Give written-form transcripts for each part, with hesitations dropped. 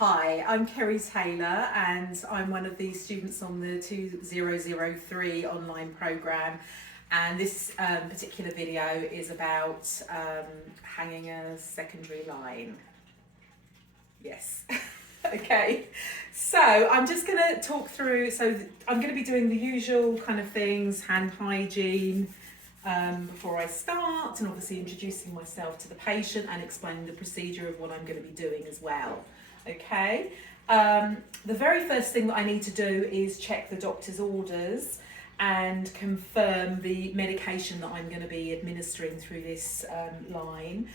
Hi, I'm Kerry Taylor and I'm one of the students on the 2003 online programme, and this particular video is about hanging a secondary line. Yes. Okay, so I'm just going to talk through, I'm going to be doing the usual kind of things, hand hygiene, before I start, and obviously introducing myself to the patient and explaining the procedure of what I'm going to be doing as well. Okay, the very first thing that I need to do is check the doctor's orders and confirm the medication that I'm going to be administering through this line.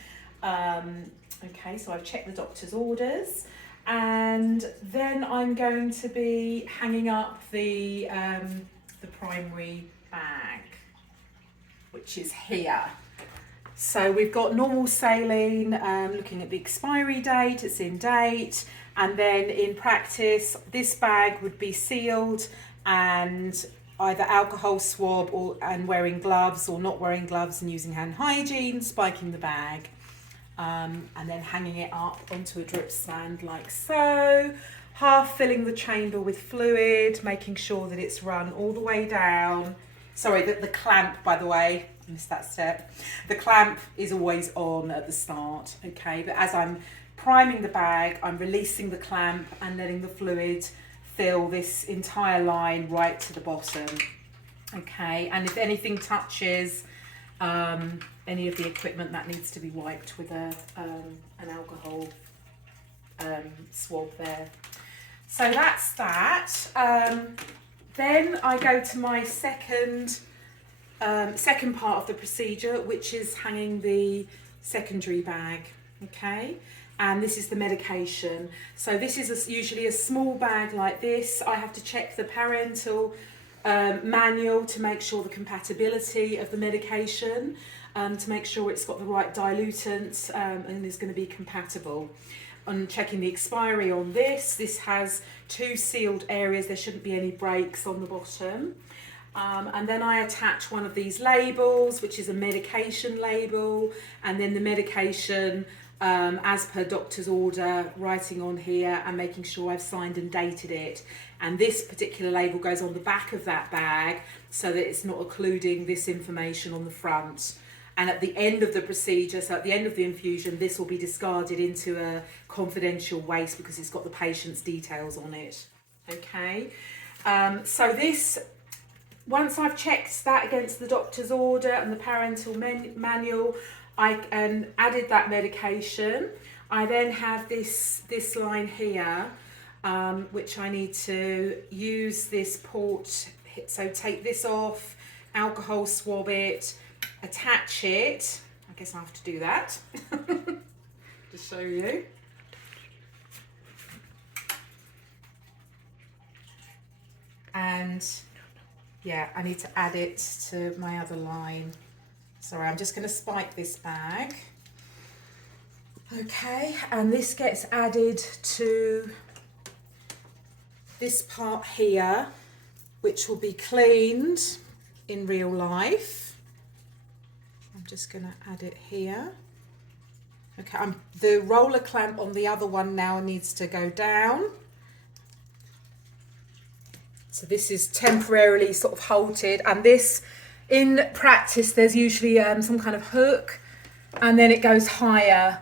Okay, so I've checked the doctor's orders, and then I'm going to be hanging up the primary bag, which is here. So we've got normal saline, looking at the expiry date, it's in date, and then in practice this bag would be sealed and either alcohol swab and wearing gloves, or not wearing gloves and using hand hygiene, spiking the bag, and then hanging it up onto a drip stand like so, half filling the chamber with fluid, making sure that it's run all the way down. Sorry, the clamp, by the way, I missed that step. The clamp is always on at the start, okay? But as I'm priming the bag, I'm releasing the clamp and letting the fluid fill this entire line right to the bottom, okay? And if anything touches any of the equipment, that needs to be wiped with an alcohol swab there. So that's that. Then I go to my second part of the procedure, which is hanging the secondary bag, okay? And this is the medication. So this is usually a small bag like this. I have to check the parental manual to make sure the compatibility of the medication, to make sure it's got the right dilutant and is going to be compatible. On checking the expiry on this has 2 sealed areas, there shouldn't be any breaks on the bottom. And then I attach one of these labels, which is a medication label, and then the medication as per doctor's order, writing on here and making sure I've signed and dated it. And this particular label goes on the back of that bag so that it's not occluding this information on the front. And at the end of the procedure, so at the end of the infusion, this will be discarded into a confidential waste because it's got the patient's details on it. Okay, so this, once I've checked that against the doctor's order and the parental manual, and added that medication, I then have this line here, which I need to use this port. So take this off, alcohol swab it, attach it. I guess I have to do that to show you. And yeah, I need to add it to my other line. Sorry, I'm just going to spike this bag. Okay, and this gets added to this part here, which will be cleaned in real life. I'm just going to add it here. Okay, the roller clamp on the other one now needs to go down. So this is temporarily sort of halted, and this, in practice, there's usually some kind of hook, and then it goes higher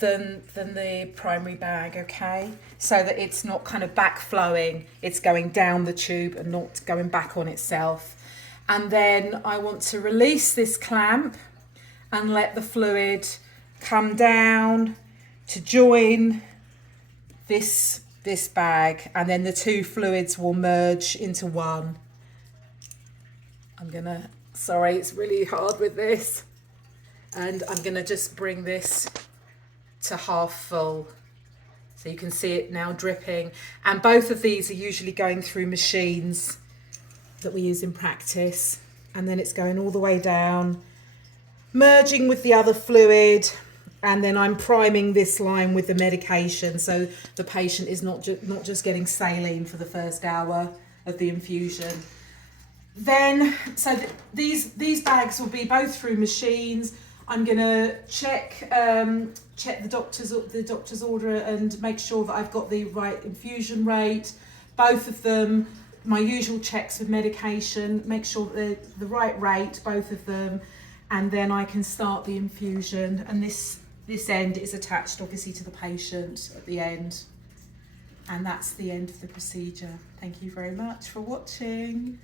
than the primary bag, okay? So that it's not kind of backflowing, it's going down the tube and not going back on itself. And then I want to release this clamp and let the fluid come down to join this bag, and then the 2 fluids will merge into one. Sorry, it's really hard with this. And I'm gonna just bring this to half full. So you can see it now dripping. And both of these are usually going through machines that we use in practice. And then it's going all the way down, merging with the other fluid. And then I'm priming this line with the medication, so the patient is not just getting saline for the first hour of the infusion. Then, these bags will be both through machines. I'm gonna check check the doctor's order and make sure that I've got the right infusion rate, both of them. My usual checks with medication, make sure that they're the right rate, both of them, and then I can start the infusion. And this end is attached obviously to the patient at the end. And that's the end of the procedure. Thank you very much for watching.